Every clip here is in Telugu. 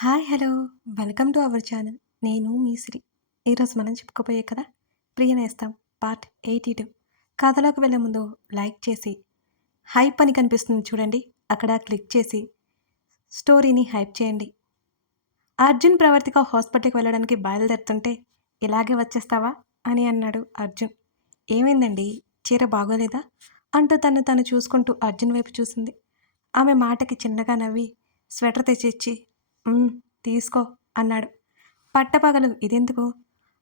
Hi! Hello! Welcome to our channel. నేను మీ శ్రీ. ఈరోజు మనం చెప్పుకోబోయే కథ 'ప్రియ నేస్తం' పార్ట్ 82. కథలోకి వెళ్ళే ముందు లైక్ చేసి, హైప్ అని కనిపిస్తుంది చూడండి, అక్కడ క్లిక్ చేసి స్టోరీని హైప్ చేయండి. అర్జున్ ప్రవర్తిక హాస్పిటల్‌కి వెళ్ళడానికి బయలుదేరుతుంటే, ఇలాగే వచ్చేస్తావా? అని అన్నాడు అర్జున్. ఏమైందండి? చీర బాగోలేదా? అంటూ తను తను చూసుకుంటూ అర్జున్ వైపు చూసింది. ఆమె మాటకి చిన్నగా నవ్వి స్వెటర్ తెచ్చిచ్చి, "హ్మ్. తీసుకో" అన్నాడు. పట్టపగలు ఇదెందుకు?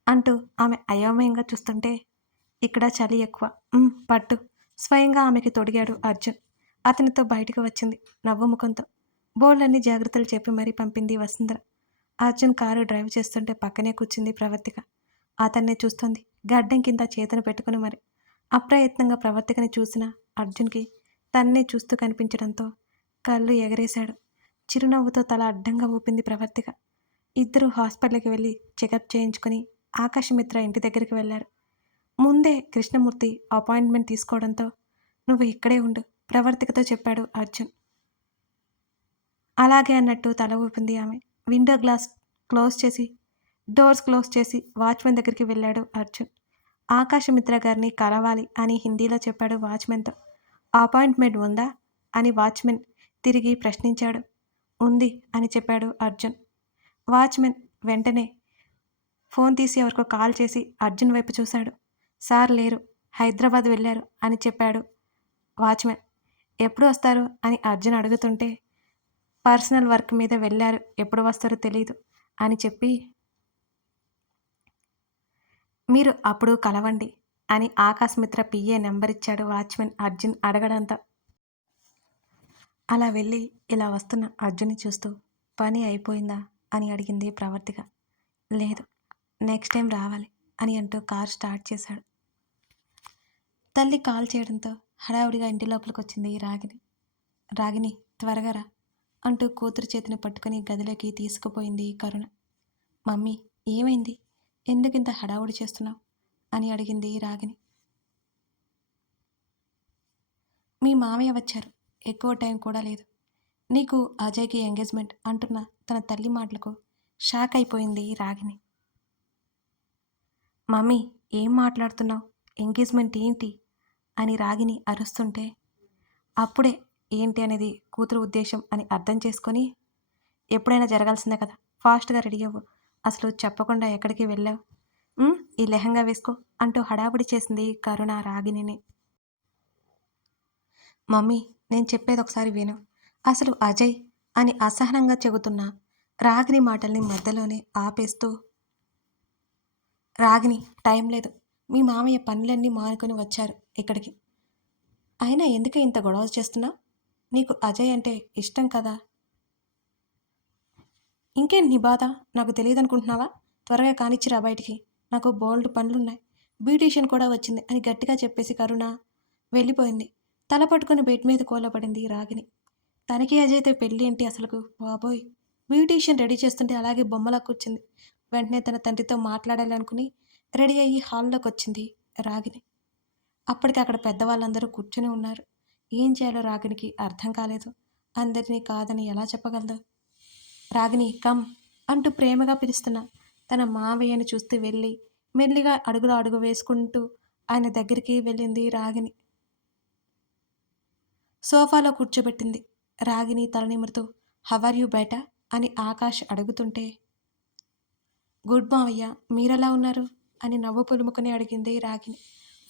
అంటూ ఆమె అయోమయంగా చూస్తుంటే, ఇక్కడ చలి ఎక్కువ. పట్టు. స్వయంగా ఆమెకి తొడిగాడు అర్జున్. అతనితో బయటికి వచ్చింది నవ్వు ముఖంతో. బోలెడన్ని జాగ్రత్తలు చెప్పి మరీ పంపింది వసుంధర. అర్జున్ కారు డ్రైవ్ చేస్తుంటే పక్కనే కూర్చుంది ప్రవర్తిక. అతన్నే చూస్తోంది గడ్డం కింద చేతులు పెట్టుకుని మరి. అప్రయత్నంగా ప్రవర్తికని చూసిన అర్జున్‌కి తన్నే చూస్తూ కనిపించడంతో కళ్ళు ఎగరేశాడు. చిరునవ్వుతో తల అడ్డంగా ఊపింది ప్రవర్తిక. ఇద్దరూ హాస్పిటల్‌కి వెళ్లి చెకప్ చేయించుకుని ఆకాశమిత్ర ఇంటి దగ్గరికి వెళ్లారు. ముందే కృష్ణమూర్తి అపాయింట్మెంట్ తీసుకోవడంతో, "నువ్వు ఇక్కడే ఉండు" ప్రవర్తికతో చెప్పాడు అర్జున్. అలాగే అన్నట్టు తల ఊపింది ఆమె. విండో గ్లాస్ క్లోజ్ చేసి, డోర్స్ క్లోజ్ చేసి వాచ్‌మెన్ దగ్గరికి వెళ్ళాడు అర్జున్. ఆకాశమిత్ర గారిని కలవాలి అని హిందీలో చెప్పాడు వాచ్‌మెన్‌తో. అపాయింట్మెంట్ ఉందా? అని వాచ్‌మెన్ తిరిగి ప్రశ్నించాడు. ఉంది అని చెప్పాడు అర్జున్. వాచ్‌మెన్ వెంటనే ఫోన్ తీసి ఎవరికో కాల్ చేసి అర్జున్ వైపు చూశాడు. సార్ లేరు, హైదరాబాద్ వెళ్లారు అని చెప్పాడు వాచ్‌మెన్. ఎప్పుడు వస్తారు అని అర్జున్ అడుగుతుంటే, పర్సనల్ వర్క్ మీద వెళ్లారు, ఎప్పుడు వస్తారో తెలీదు అని చెప్పి, మీరు అప్పుడు కలవండి అని ఆకాశమిత్ర పిఏ నెంబర్ ఇచ్చాడు వాచ్‌మెన్ అర్జున్ అడగడంతో. అలా వెళ్ళి ఇలా వస్తున్న అర్జున్ని చూస్తూ, పని అయిపోయిందా అని అడిగింది ప్రవర్తిక. లేదు, నెక్స్ట్ టైం రావాలి అని అంటూ కార్ స్టార్ట్ చేశాడు. తల్లి కాల్ చేయడంతో హడావుడిగా ఇంటి లోపలికొచ్చింది రాగిని. రాగిని, త్వరగా రా అంటూ కూతురు చేతిని పట్టుకుని గదిలోకి తీసుకుపోయింది కరుణ. మమ్మీ, ఏమైంది? ఎందుకింత హడావుడి చేస్తున్నావు అని అడిగింది రాగిని. మీ మామయ్య వచ్చారు, ఎక్కువ టైం కూడా లేదు. నీకు అజయ్కి ఎంగేజ్మెంట్ అంటున్న తన తల్లి మాటలకు షాక్ అయిపోయింది రాగిని. మమ్మీ, ఏం మాట్లాడుతున్నావు? ఎంగేజ్మెంట్ ఏంటి అని రాగిని అరుస్తుంటే, అప్పుడే ఏంటి అనేది కూతురు ఉద్దేశం అని అర్థం చేసుకొని, ఎప్పుడైనా జరగాల్సిందే కదా, ఫాస్ట్గా రెడీ అవ్వు, అసలు చెప్పకుండా ఎక్కడికి వెళ్ళావు? ఈ లెహంగా వేసుకో అంటూ హడావుడి చేసింది కరుణ రాగిణిని. మమ్మీ, నేను చెప్పేది ఒకసారి విను. అసలు అజయ్ అని అసహనంగా చెబుతున్న రాగిని మాటల్ని మధ్యలోనే ఆపేస్తూ, రాగిని, టైం లేదు. మీ మామయ్య పనులన్నీ మానుకొని వచ్చారు ఇక్కడికి. అయినా ఎందుకు ఇంత గొడవ చేస్తున్నావు? నీకు అజయ్ అంటే ఇష్టం కదా? ఇంకేంటి నీ బాధ? నాకు తెలియదనుకుంటున్నావా? త్వరగా కానిచ్చిరా బయటికి. నాకు బోల్డ్ పనులున్నాయి. బ్యూటీషియన్ కూడా వచ్చింది అని గట్టిగా చెప్పేసి కరుణ వెళ్ళిపోయింది. తల పట్టుకుని బెడ్ మీద కూలబడింది రాగిని. తనకి అజయ్తో పెళ్ళి ఏంటి అసలుకు? బాబోయ్! బ్యూటీషియన్ రెడీ చేస్తుంటే అలాగే బొమ్మలా కూర్చుంది. వెంటనే తన తండ్రితో మాట్లాడాలనుకుని రెడీ అయ్యి హాల్లోకొచ్చింది రాగిని. అప్పటికి అక్కడ పెద్దవాళ్ళందరూ కూర్చుని ఉన్నారు. ఏం చేయాలో రాగినికి అర్థం కాలేదు. అందరినీ కాదని ఎలా చెప్పగలదు? రాగిని, కమ్ అంటూ ప్రేమగా పిలుస్తున్న తన మావయ్యని చూస్తూ వెళ్ళి మెల్లిగా అడుగులో అడుగు వేసుకుంటూ ఆయన దగ్గరికి వెళ్ళింది రాగిని. సోఫాలో కూర్చోబెట్టింది. రాగిని తల నిమురుతూ, హవర్ యూ బేట అని ఆకాష్ అడుగుతుంటే, గుడ్ మావయ్య, మీరెలా ఉన్నారు అని నవ్వు పులుముకుని అడిగింది రాగిని.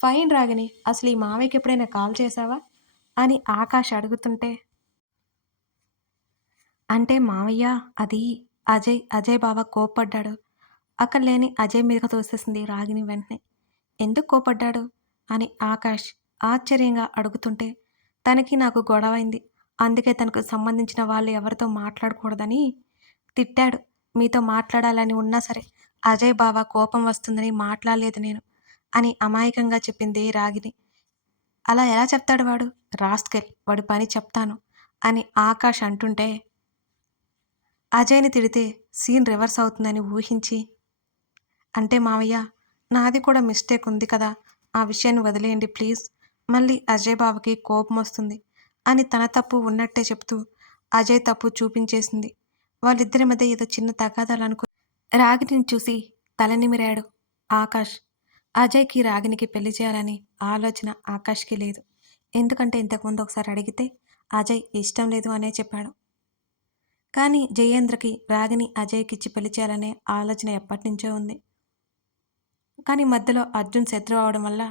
ఫైన్ రాగిని, అసలు ఈ మావయ్యకి ఎప్పుడైనా కాల్ చేశావా అని ఆకాష్ అడుగుతుంటే, అంటే మావయ్య, అది అజయ్ బావ కోప్పడ్డాడు. అక్కడ లేని అజయ్ మీదకి తోసేసింది రాగిని వెంటనే. ఎందుకు కోపడ్డాడు అని ఆకాష్ ఆశ్చర్యంగా అడుగుతుంటే, తనకి నాకు గొడవైంది, అందుకే తనకు సంబంధించిన వాళ్ళు ఎవరితో మాట్లాడకూడదని తిట్టాడు. మీతో మాట్లాడాలని ఉన్నా సరే అజయ్ బావ కోపం వస్తుందని మాట్లాడలేదు నేను అని అమాయకంగా చెప్పింది రాగిని. అలా ఎలా చెప్తాడు వాడు? రాస్కెల్, వాడి పని చెప్తాను అని ఆకాష్ అంటుంటే, అజయ్ని తిడితే సీన్ రివర్స్ అవుతుందని ఊహించి, అంటే మావయ్య, నాది కూడా మిస్టేక్ ఉంది కదా, ఆ విషయాన్ని వదిలేయండి ప్లీజ్, మళ్ళీ అజయ్ బావకి కోపం వస్తుంది అని తన తప్పు ఉన్నట్టే చెప్తూ అజయ్ తప్పు చూపించేసింది. వాళ్ళిద్దరి మధ్య ఏదో చిన్న తగాదాలనుకో రాగిణిని చూసి తలనిమిరాడు ఆకాష్. అజయ్‌కి, రాగిణికి పెళ్లి చేయాలని ఆలోచన ఆకాష్‌కి లేదు. ఎందుకంటే ఇంతకుముందు ఒకసారి అడిగితే అజయ్ ఇష్టం లేదు అనే చెప్పాడు. కానీ జయేంద్రకి రాగిణి అజయ్‌కిచ్చి పెళ్లి చేయాలనే ఆలోచన ఎప్పటినుంచో ఉంది. కానీ మధ్యలో అర్జున్ శత్రువు అవడం వల్ల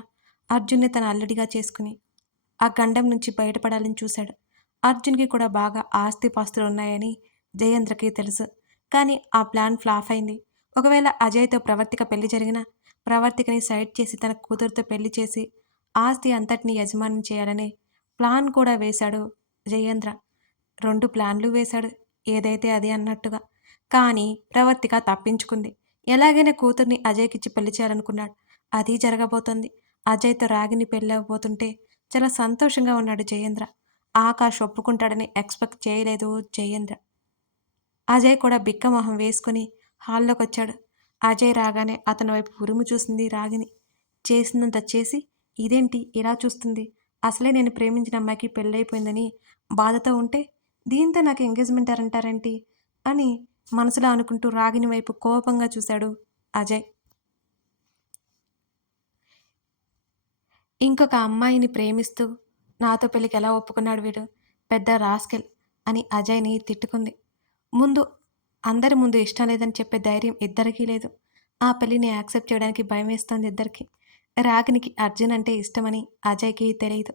అర్జున్‌ని తన అల్లుడిగా చేసుకుని ఆ గండం నుంచి బయటపడాలని చూశాడు. అర్జున్‌కి కూడా బాగా ఆస్తిపాస్తులున్నాయని జయేంద్రకి తెలుసు. కానీ ఆ ప్లాన్ ఫ్లాప్ అయింది. ఒకవేళ అజయ్‌తో ప్రవర్తిక పెళ్లి జరిగినా, ప్రవర్తికని సైడ్ చేసి తన కూతురుతో పెళ్లి చేసి, ఆస్తి అంతటిని యజమానం చేయాలని ప్లాన్ కూడా వేశాడు జయేంద్ర. 2 ప్లాన్లు వేశాడు. ఏదైతే అది అన్నట్టుగా. కానీ ప్రవర్తిక తప్పించుకుంది. ఎలాగైనా కూతుర్ని అజయ్‌కిచ్చి పెళ్లి చేయాలనుకున్నాడు. అది జరగబోతోంది. అజయ్‌తో రాగిణి పెళ్లవబోతుంటే చాలా సంతోషంగా ఉన్నాడు జయేంద్ర. ఆకాష్ ఒప్పుకుంటాడని ఎక్స్‌పెక్ట్ చేయలేదు జయేంద్ర. అజయ్ కూడా బిక్కమొహం వేసుకొని హాల్లోకొచ్చాడు. అజయ్ రాగానే అతని వైపు ఉరుము చూసింది రాగిణి. చేసిందంతా చేసి, ఇదేంటి ఇలా చూస్తుంది? అసలే నేను ప్రేమించిన అమ్మాయికి పెళ్లయిపోయిందని బాధతో ఉంటే, దీంతో నాకు ఎంగేజ్‌మెంట్ అంటారేంటి? అని మనసులో అనుకుంటూ రాగిణి వైపు కోపంగా చూశాడు అజయ్. ఇంకొక అమ్మాయిని ప్రేమిస్తూ నాతో పెళ్ళికి ఎలా ఒప్పుకున్నాడు వీడు? పెద్ద రాస్కెల్ అని అజయ్‌ని తిట్టుకుంది. ముందు అందరి ముందు ఇష్టం లేదని చెప్పే ధైర్యం ఇద్దరికీ లేదు. ఆ పెళ్లిని యాక్సెప్ట్ చేయడానికి భయమేస్తోంది ఇద్దరికీ. రాగినికి అర్జున్ అంటే ఇష్టమని అజయ్‌కి తెలీదు.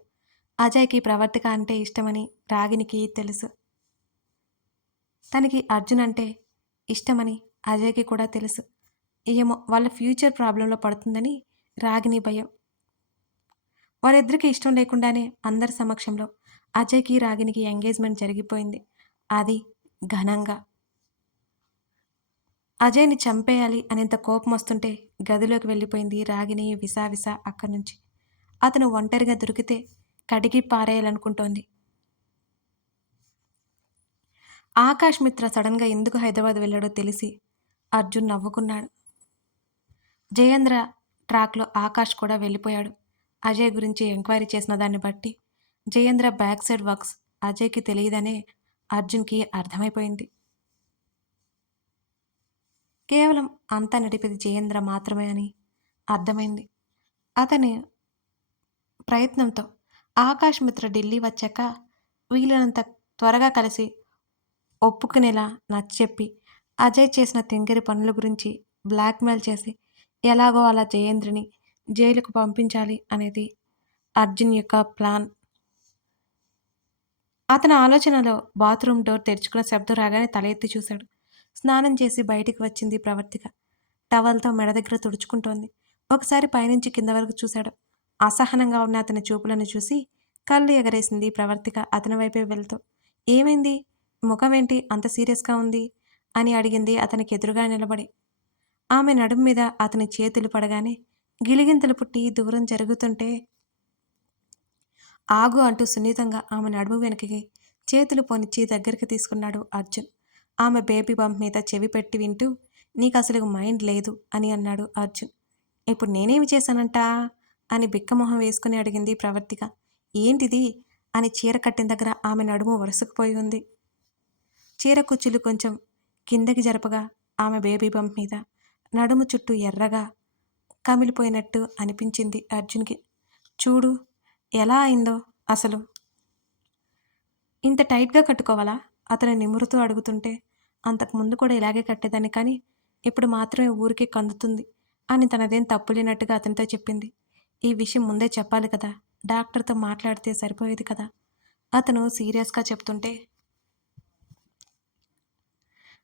అజయ్‌కి ప్రవర్తిక అంటే ఇష్టమని రాగినికి తెలుసు. తనకి అర్జున్ అంటే ఇష్టమని అజయ్‌కి కూడా తెలుసు. ఏమో వాళ్ళ ఫ్యూచర్ ప్రాబ్లంలో పడుతుందని రాగిని భయం. వారిద్దరికీ ఇష్టం లేకుండానే అందరి సమక్షంలో అజయ్‌కి, రాగినికి ఎంగేజ్‌మెంట్ జరిగిపోయింది. అది ఘనంగా. అజయ్‌ని చంపేయాలి అనేంత కోపమొస్తుంటే గదిలోకి వెళ్ళిపోయింది రాగిని విసవిస అక్కడి నుంచి. అతను ఒంటరిగా దొరికితే కడిగి పారేయాలనుకుంటోంది. ఆకాష్ మిత్ర సడన్‌గా ఎందుకు హైదరాబాద్ వెళ్ళాడో తెలిసి అర్జున్ నవ్వుకున్నాడు. జయేంద్ర ట్రాక్‌లో ఆకాష్ కూడా వెళ్ళిపోయాడు. అజయ్ గురించి ఎంక్వైరీ చేసిన దాన్ని బట్టి జయేంద్ర బ్యాక్ సైడ్ వర్క్స్ అజయ్‌కి తెలియదనే అర్జున్‌కి అర్థమైపోయింది. కేవలం అంతా నడిపేది జయేంద్ర మాత్రమే అని అర్థమైంది. అతని ప్రయత్నంతో ఆకాష్ మిత్ర ఢిల్లీ వచ్చాక వీలైనంత త్వరగా కలిసి ఒప్పుకునేలా నచ్చచెప్పి అజయ్ చేసిన తింగరి పనుల గురించి బ్లాక్‌మెయిల్ చేసి ఎలాగో అలా జయేంద్రని జైలుకు పంపించాలి అనేది అర్జున్ యొక్క ప్లాన్. అతని ఆలోచనలో బాత్రూమ్ డోర్ తెరుచుకున్న శబ్దం రాగానే తల ఎత్తి చూశాడు. స్నానం చేసి బయటికి వచ్చింది ప్రవర్తిక. టవల్‌తో మెడ దగ్గర తుడుచుకుంటోంది. ఒకసారి పైనుంచి కింద వరకు చూశాడు. అసహనంగా ఉన్న అతని చూపులను చూసి కళ్ళు ఎగరేసింది ప్రవర్తిక అతని వైపే వెళ్తూ. ఏమైంది? ముఖమేంటి అంత సీరియస్‌గా ఉంది? అని అడిగింది అతనికి ఎదురుగా నిలబడి. ఆమె నడుము మీద అతని చేతులు పడగానే గిలిగింతలు పుట్టి దూరం జరుగుతుంటే ఆగు అంటూ సున్నితంగా ఆమె నడుము వెనక్కి చేతులు పోనిచ్చి దగ్గరికి తీసుకున్నాడు అర్జున్. ఆమె బేబీ బంప్ మీద చెవి పెట్టి వింటూ నీకసలు మైండ్ లేదు అని అన్నాడు అర్జున్. ఇప్పుడు నేనేమి చేశానంటా అని బిక్కమొహం వేసుకుని అడిగింది ప్రవర్తిక. ఏంటిది అని చీర కట్టిన దగ్గర ఆమె నడుము వరుసకుపోయి ఉంది. చీర కుచ్చులు కొంచెం కిందకి జరపగా ఆమె బేబీ బంప్ మీద నడుము చుట్టూ ఎర్రగా కమిలిపోయినట్టు అనిపించింది అర్జున్కి. చూడు ఎలా అయిందో అసలు. ఇంత టైట్‌గా కట్టుకోవాలా? అతను నిమురుతూ అడుగుతుంటే, అంతకుముందు కూడా ఇలాగే కట్టేదాన్ని కానీ, ఇప్పుడు మాత్రమే ఊరికే కందుతుంది అని తనదేం తప్పు లేనట్టుగా అతనితో చెప్పింది. ఈ విషయం ముందే చెప్పాలి కదా! డాక్టర్‌తో మాట్లాడితే సరిపోయేది కదా! అతను సీరియస్‌గా చెప్తుంటే,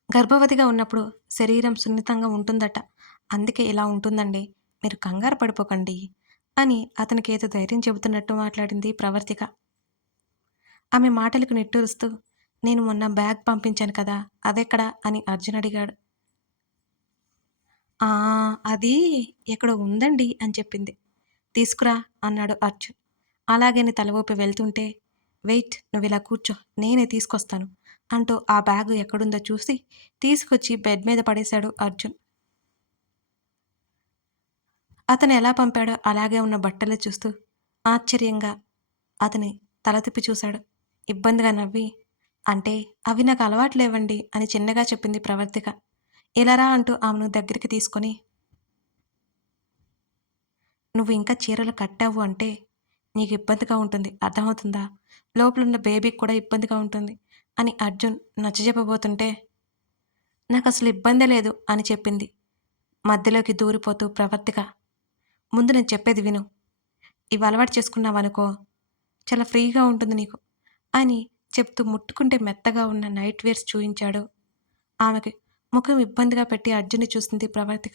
గర్భవతిగా ఉన్నప్పుడు శరీరం సున్నితంగా ఉంటుందట. అందుకే ఇలా ఉంటుందండి. మీరు కంగారు పడిపోకండి అని అతనికేదో ధైర్యం చెబుతున్నట్టు మాట్లాడింది ప్రవర్తిక. ఆమె మాటలకు నిట్టూరుస్తూ, నేను మొన్న బ్యాగ్ పంపించాను కదా! అదెక్కడ? అని అర్జున్ అడిగాడు. ఆ! అది ఎక్కడో ఉందండి అని చెప్పింది. తీసుకురా అన్నాడు అర్జున్. అలాగని తల ఊపి వెళ్తుంటే, వెయిట్ నువ్విలా కూర్చో నేనే తీసుకొస్తాను అంటూ ఆ బ్యాగు ఎక్కడుందో చూసి తీసుకొచ్చి బెడ్ మీద పడేశాడు అర్జున్. అతను ఎలా పంపాడో అలాగే ఉన్న బట్టలు చూస్తూ ఆశ్చర్యంగా అతని తల తిప్పి చూశాడు. ఇబ్బందిగా నవ్వి అంటే అవి నాకు అలవాట్లేవండి అని చిన్నగా చెప్పింది ప్రవర్తిక. ఇలారా అంటూ ఆమెను దగ్గరికి తీసుకొని, నువ్వు ఇంకా చీరలు కట్టావు అంటే నీకు ఇబ్బందిగా ఉంటుంది. అర్థమవుతుందా? లోపలున్న బేబీకి కూడా ఇబ్బందిగా ఉంటుంది అని అర్జున్ నచ్చజెప్పబోతుంటే, నాకసలు ఇబ్బందే లేదు అని చెప్పింది. మధ్యలోకి దూరిపోతూ ప్రవర్తిక, ముందు నేను చెప్పేది విను. ఇవి అలవాటు చేసుకున్నావనుకో చాలా ఫ్రీగా ఉంటుంది నీకు అని చెప్తూ ముట్టుకుంటే మెత్తగా ఉన్న నైట్ వేర్స్ చూయించాడు. ఆమెకి ముఖం ఇబ్బందిగా పెట్టి అర్జున్ని చూసింది ప్రవర్తిక.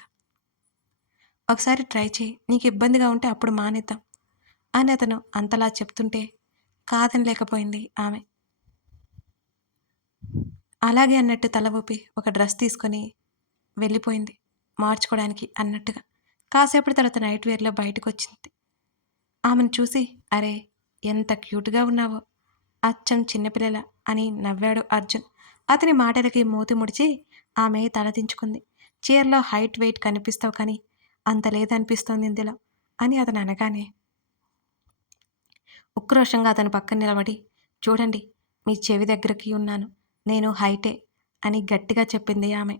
ఒకసారి ట్రై చేయి. నీకు ఇబ్బందిగా ఉంటే అప్పుడు మానేద్దాం అని అతను అంతలా చెప్తుంటే కాదనలేకపోయింది ఆమె. అలాగే అన్నట్టు తల ఊపి ఒక డ్రెస్ తీసుకొని వెళ్ళిపోయింది మార్చుకోవడానికి అన్నట్టుగా. కాసేపటి తర్వాత నైట్ వేర్‌లో బయటకొచ్చింది. ఆమెను చూసి, అరే! ఎంత క్యూట్‌గా ఉన్నావో. అచ్చం చిన్నపిల్లలా అని నవ్వాడు అర్జున్. అతని మాటలకి మూతి ముడిచి ఆమె తల దించుకుంది. చీరలో హైట్, వెయిట్ కనిపిస్తావు కానీ అంత లేదనిపిస్తోంది ఇందులో అని అతను అనగానే ఉక్రోషంగా అతని పక్కన నిలబడి, చూడండి మీ చెవి దగ్గరికి ఉన్నాను. నేను హైటే అని గట్టిగా చెప్పింది ఆమె.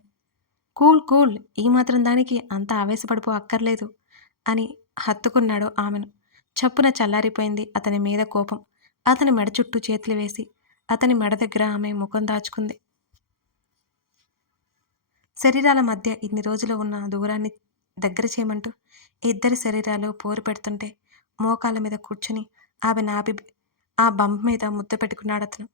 కూల్ కూల్ ఈ మాత్రం దానికి అంత ఆవేశపడిపో అక్కర్లేదు అని హత్తుకున్నాడు ఆమెను. చప్పున చల్లారిపోయింది అతని మీద కోపం. అతని మెడ చుట్టూ చేతులు వేసి అతని మెడ దగ్గర ఆమె ముఖం దాచుకుంది. శరీరాల మధ్య ఇన్ని రోజులు ఉన్న దూరాన్ని దగ్గర చేయమంటూ ఇద్దరి శరీరాలు పోరు పెడుతుంటే మోకాళ్ళ మీద కూర్చుని ఆమె ఆ బంప్ మీద ముద్ద పెట్టుకున్నాడతను.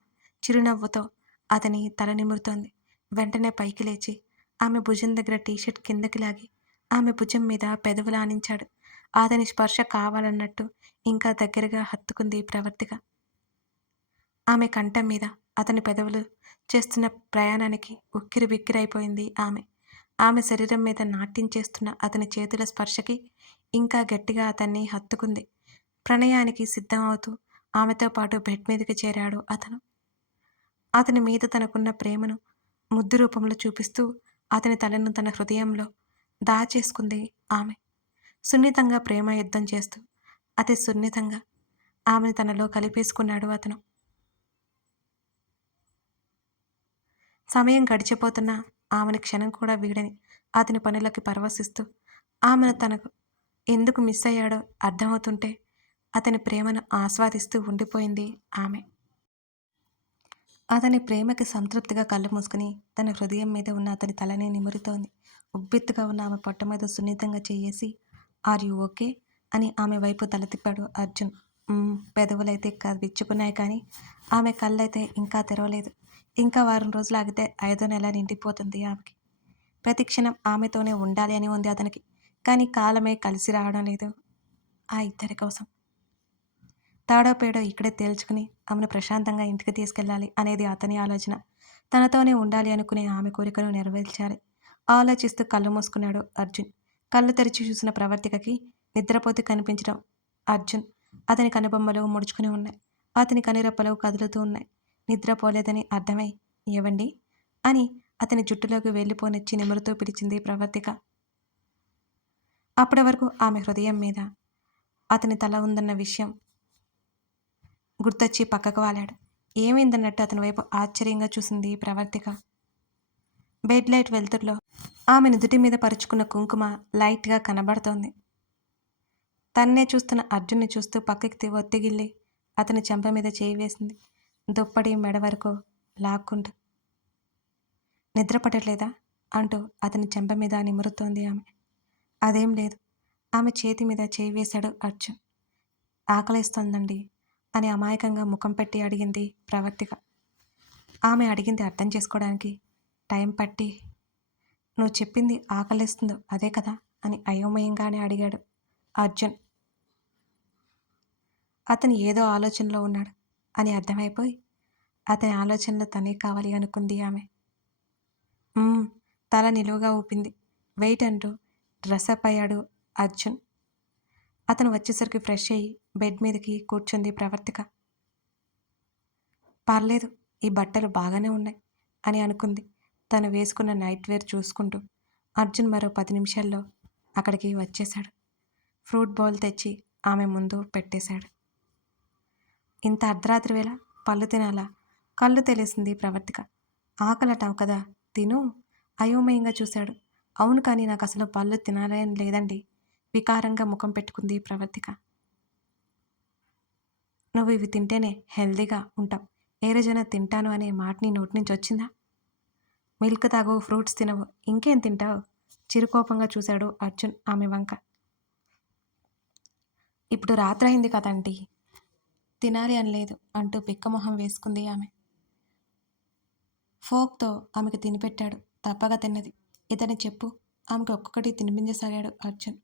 చిరునవ్వుతో అతని తల నిమురుతోంది. వెంటనే పైకి లేచి ఆమె భుజం దగ్గర టీషర్ట్ కిందకి లాగి ఆమె భుజం మీద పెదవులు ఆనించాడు. అతని స్పర్శ కావాలన్నట్టు ఇంకా దగ్గరగా హత్తుకుంది ప్రవర్తిక. ఆమె కంఠం మీద అతని పెదవులు చేస్తున్న ప్రయాణానికి ఉక్కిరిబిక్కిరైపోయింది ఆమె. ఆమె శరీరం మీద నాట్యం చేస్తున్న అతని చేతుల స్పర్శకి ఇంకా గట్టిగా అతన్ని హత్తుకుంది. ప్రణయానికి సిద్ధం అవుతూ ఆమెతో పాటు బెడ్ మీదకి చేరాడు అతను. అతని మీద తనకున్న ప్రేమను ముద్దు రూపంలో చూపిస్తూ అతని తలను తన హృదయంలో దాచేసుకుంది ఆమె. సున్నితంగా ప్రేమ యుద్ధం చేస్తూ అతి సున్నితంగా ఆమెను తనలో కలిపేసుకున్నాడు అతను. సమయం గడిచిపోతున్నా ఆమెను క్షణం కూడా వీడని అతని పనులకి పరవశిస్తూ ఆమెను తనకు ఎందుకు మిస్ అయ్యాడో అర్థమవుతుంటే అతని ప్రేమను ఆస్వాదిస్తూ ఉండిపోయింది ఆమె. అతని ప్రేమకి సంతృప్తిగా కళ్ళు మూసుకుని తన హృదయం మీద ఉన్న అతని తలని నిమురుతోంది. ఉబ్బెత్తుగా ఉన్న ఆమె పొట్ట మీద సున్నితంగా చెయ్యేసి ఆర్ యు ఓకే అని ఆమె వైపు తల తిప్పాడు అర్జున్. పెదవులైతే విచ్చుకున్నాయి కానీ ఆమె కళ్ళైతే ఇంకా తెరవలేదు. ఇంకా వారం రోజులు ఆగితే 5వ నెల నిండిపోతుంది ఆమెకి. ప్రతి క్షణం ఆమెతోనే ఉండాలి అని ఉంది అతనికి. కానీ కాలమే కలిసి రావడం లేదు ఆ ఇద్దరి కోసం. తాడో పేడో ఇక్కడే తేల్చుకుని ఆమెను ప్రశాంతంగా ఇంటికి తీసుకెళ్ళాలి అనేది అతని ఆలోచన. తనతోనే ఉండాలి అనుకునే ఆమె కోరికను నెరవేర్చాలి ఆలోచిస్తూ కళ్ళు మూసుకున్నాడు అర్జున్. కళ్ళు తెరిచి చూసిన ప్రవర్తికకి నిద్రపోతూ కనిపించడం అర్జున్. అతని కనుబొమ్మలు ముడుచుకుని ఉన్నాయి. అతని కనురెప్పలు కదులుతూ ఉన్నాయి. నిద్రపోలేదని అర్థమై ఏవండి అని అతని జుట్టులోకి వెళ్ళిపోనిచ్చి నిమురుతూ పిలిచింది ప్రవర్తిక. అప్పటి వరకు ఆమె హృదయం మీద అతని తల ఉందన్న విషయం గుర్తొచ్చి పక్కకు వాలాడు. ఏమైందన్నట్టు అతని వైపు ఆశ్చర్యంగా చూసింది ప్రవర్తిక. బెడ్ లైట్ వెలుతురులో ఆమె నుదుటి మీద పరుచుకున్న కుంకుమ లైట్గా కనబడుతోంది. తన్నే చూస్తున్న అర్జున్ని చూస్తూ పక్కకి ఒత్తిగిల్లి అతని చెంప మీద చేయి వేసింది. దుప్పటి మెడ వరకు లాక్కుంటూ. నిద్ర పట్టట్లేదా అంటూ అతని చెంప మీద నిమురుతోంది ఆమె. అదేం లేదు. ఆమె చేతి మీద చేయి వేశాడు అర్జున్. ఆకలేస్తోందండి అని అమాయకంగా ముఖం పెట్టి అడిగింది ప్రవర్తిక. ఆమె అడిగింది అర్థం చేసుకోవడానికి టైం పట్టి, నువ్వు చెప్పింది ఆకలేస్తుందో అదే కదా అని అయోమయంగానే అడిగాడు అర్జున్. అతను ఏదో ఆలోచనలో ఉన్నాడు అని అర్థమైపోయి అతని ఆలోచనలో తనే కావాలి అనుకుంది ఆమె. తల నిలువుగా ఊపింది. వెయిట్ అంటూ డ్రెస్అప్ అయ్యాడు అర్జున్. అతను వచ్చేసరికి ఫ్రెష్ అయ్యి బెడ్ మీదకి కూర్చుంది ప్రవర్తిక. పర్లేదు ఈ బట్టలు బాగానే ఉన్నాయి అని అనుకుంది తను వేసుకున్న నైట్ వేర్ చూసుకుంటూ. అర్జున్ మరో 10 నిమిషాల్లో అక్కడికి వచ్చేశాడు. ఫ్రూట్ బౌల్ తెచ్చి ఆమె ముందు పెట్టేశాడు. ఇంత అర్ధరాత్రి వేళ పళ్ళు తినాలా? కళ్ళు తెలిసింది ప్రవర్తిక. ఆకలటావు కదా, తిను. అయోమయంగా చూశాడు. అవును, కానీ నాకసలు పళ్ళు తినాలని లేదండి. వికారంగా ముఖం పెట్టుకుంది ప్రవర్తిక. నువ్వు ఇవి తింటేనే హెల్తీగా ఉంటావు. ఏ రోజైనా తింటాను అనే మాట నీ నోటి నుంచి వచ్చిందా? మిల్క్ తాగు, ఫ్రూట్స్ తినవు, ఇంకేం తింటావు? చిరుకోపంగా చూశాడు అర్జున్ ఆమె వంక. ఇప్పుడు రాత్రయింది కదండి, తినాలి అని లేదు అంటూ బిక్కమొహం వేసుకుంది ఆమె. ఫోక్‌తో ఆమెకు తినిపెట్టాడు. తప్పగా తిన్నది. ఇతని చెప్పు. ఆమెకు ఒక్కొక్కటి తినిపించసాగాడు అర్జున్.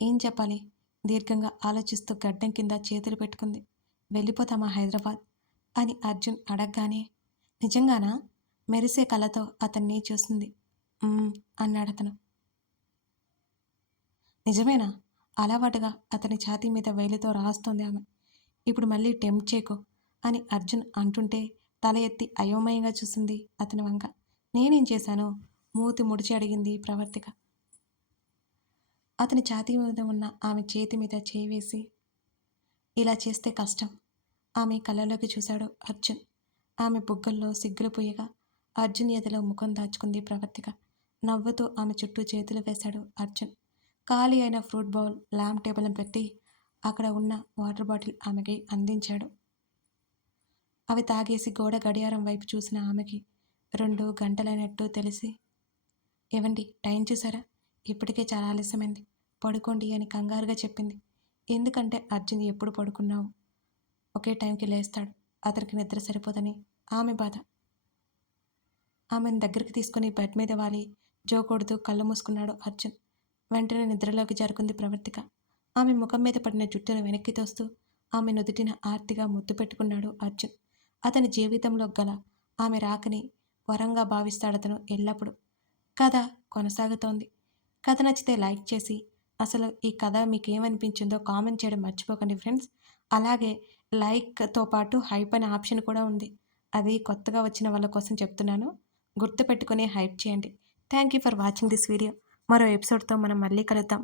ఏం చెప్పాలి? దీర్ఘంగా ఆలోచిస్తూ గడ్డం కింద చేతులు పెట్టుకుంది. వెళ్ళిపోతామా హైదరాబాద్ అని అర్జున్ అడగగానే, నిజంగానా? మెరిసే కళ్ళతో అతన్ని చూసింది. అన్నాడతను. నిజమేనా? అలవాటుగా అతని ఛాతీ మీద వేలితో రాస్తోంది ఆమె. ఇప్పుడు మళ్ళీ టెంప్ట్ చేయకు అని అర్జున్ అంటుంటే తల ఎత్తి అయోమయంగా చూసింది అతని వంక. నేనేం చేశాను? మూతి ముడిచి అడిగింది ప్రవర్తిక. అతని ఛాతీ మీద ఉన్న ఆమె చేతి మీద చేయి వేసి, ఇలా చేస్తే కష్టం. ఆమె కళ్ళలోకి చూశాడు అర్జున్. ఆమె బుగ్గల్లో సిగ్గులు పూయగా అర్జున్ ఎదలో ముఖం దాచుకుంది ప్రవర్తిక. నవ్వుతూ ఆమె చుట్టూ చేతులు వేశాడు అర్జున్. ఖాళీ అయిన ఫ్రూట్ బౌల్ ల్యాంప్ టేబుల్ పెట్టి అక్కడ ఉన్న వాటర్ బాటిల్ ఆమెకి అందించాడు. అవి తాగేసి గోడ గడియారం వైపు చూసిన ఆమెకి 2 గంటలైనట్టు తెలిసి, ఏవండి, టైం చూసారా? ఇప్పటికే చాలా ఆలస్యమైంది. పడుకోండి అని కంగారుగా చెప్పింది. ఎందుకంటే అర్జున్ ఎప్పుడు పడుకున్నావు ఒకే టైంకి లేస్తాడు. అతనికి నిద్ర సరిపోదని ఆమె బాధ. ఆమెను దగ్గరికి తీసుకుని బెడ్ మీద వాలి జో కొడుతూ కళ్ళు మూసుకున్నాడు అర్జున్. వెంటనే నిద్రలోకి జారుకుంది ప్రవర్తిక. ఆమె ముఖం మీద పడిన జుట్టును వెనక్కి తోస్తూ ఆమె నుదుటిన ఆర్తిగా ముద్దు పెట్టుకున్నాడు అర్జున్. అతని జీవితంలో గల ఆమె రాకని వరంగా భావిస్తాడతను ఎల్లప్పుడూ. కథ కొనసాగుతోంది. కథ నచ్చితే లైక్ చేసి, అసలు ఈ కథ మీకేమనిపించిందో కామెంట్ చేయడం మర్చిపోకండి ఫ్రెండ్స్. అలాగే లైక్‌తో పాటు హైప్ అనే ఆప్షన్ కూడా ఉంది. అది కొత్తగా వచ్చిన వాళ్ళ కోసం చెప్తున్నాను. గుర్తుపెట్టుకొని హైప్ చేయండి. Thank you for watching this video. మరో ఎపిసోడ్‌తో మనం మళ్ళీ కలుద్దాం.